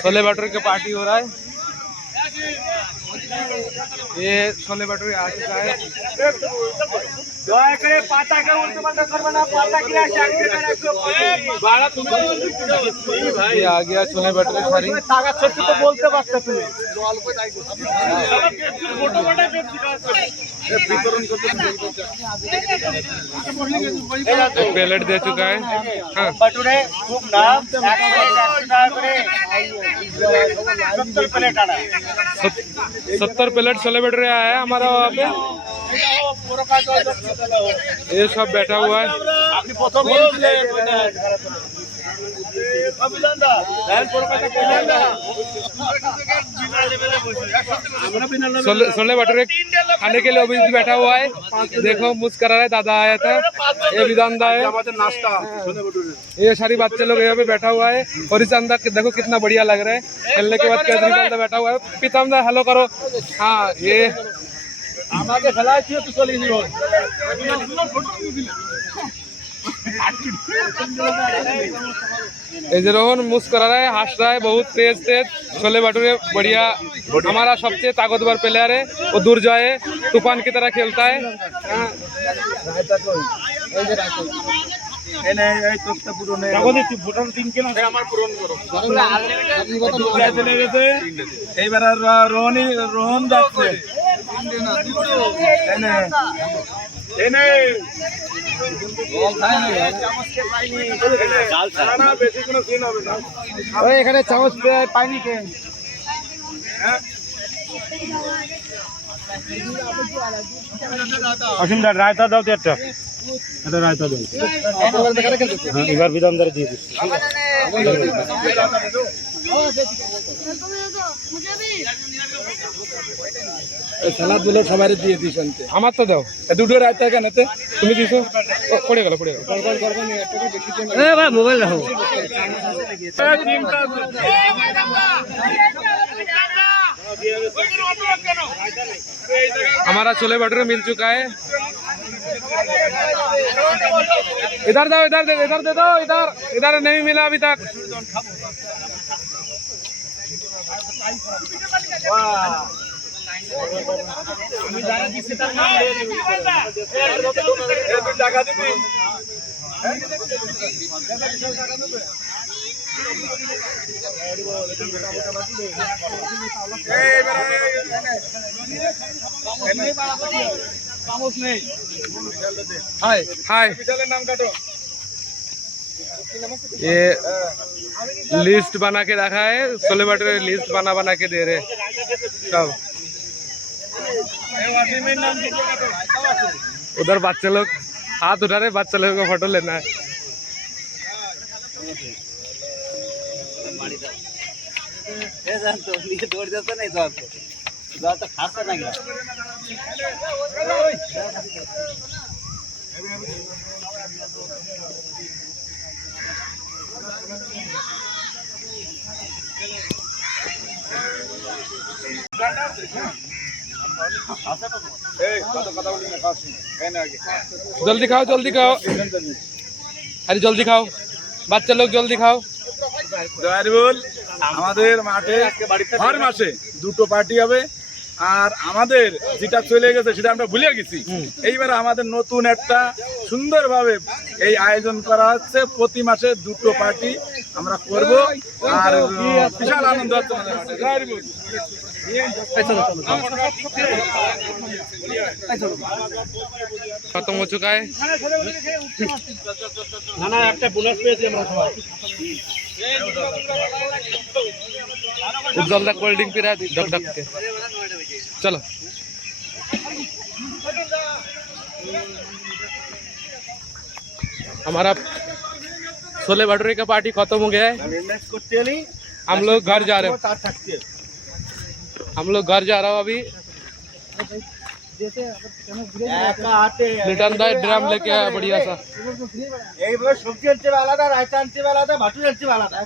छोले भटूरे का पार्टी हो रहा है। ये छोले भटूरे आ चुका है। ये आ गया छोले भटूरे सारी। प्लेट दे चुका है। हाँ। भटूरे खूब नाम 70 प्लेट छोले भटूरे आया है हमारा वहाँ पे। ये सब बैठा हुआ है। छोले भटूरे खाने के लिए अभी बैठा हुआ है। देखो मुस्कुरा रहा है, दादा आया था। ये विधानदा है, ये सारी बच्चे लोग यहाँ पे बैठा हुआ है। और इस अंदर देखो कितना बढ़िया लग रहा है। खेलने के बाद केजरीवाल बैठा हुआ है। पीताम्बा हेलो करो। हाँ ये रोहन मुस्कुरा रहा है, हंस रहा है बहुत तेज तेज। छोले भटूरे बढ़िया। हमारा सबसे ताकतवर प्लेयर है, वो दूर जाए तूफान की तरह खेलता है। रोहन যাচ্ছে এখানে চামচ পাইনি কে অসীমদা রায়তা দাও তো একটা রায়তা দাও। এবার বিধানদারে দিয়ে দিচ্ছি। সালাদ গুলো সবাই দিয়ে দিস। আমার তো দাও দুটো রায়তা কেন তুমি দিছো। পড়ে গেল পড়ে গেল। মোবাইল রাখো। हमारा छोले भटूरे मिल चुका है। इधर दो इधर दे दो इधर इधर नहीं मिला अभी तक। हाय हाय ये लिस्ट बना के रखा है। छोले भटूरे लिस्ट बना के दे रहे सब। उधर बच्चे लोग हाथ उठा रहे, बच्चे लोगों को फोटो लेना है। जल्दी खाओ जल्दी खाओ, अरे जल्दी खाओ, বাচ্চা লোক জলদি খাও। জয়রুল আমাদের মাঠে হর মাসে দুটো পার্টি হবে। আর আমাদের যেটা চলে গেছে সেটা আমরা ভুলে গেছি। এইবারে আমাদের নতুন একটা সুন্দরভাবে এই আয়োজন করা হচ্ছে। প্রতি মাসে দুটো পার্টি আমরা করব। আর বিশাল আনন্দ হচ্ছে আমাদের মাঠে। জয়রুল खत्म हो चुका है। না একটা বোনাস পেয়েছি আমরা সবাই। उज्जवल तक कोल्ड ड्रिंक पी रहा है ढक ढक के। चलो हमारा छोले भटूरे का पार्टी खत्म हो गया है। हम लोग घर जा रहे हैं। हम लोग घर जा रहा हूँ अभी। रिटर्न दा ड्राम लेके आया बढ़िया सा। सब्जी आनते वाला था, रायता आनते वाला था, भाटू आनते वाला था।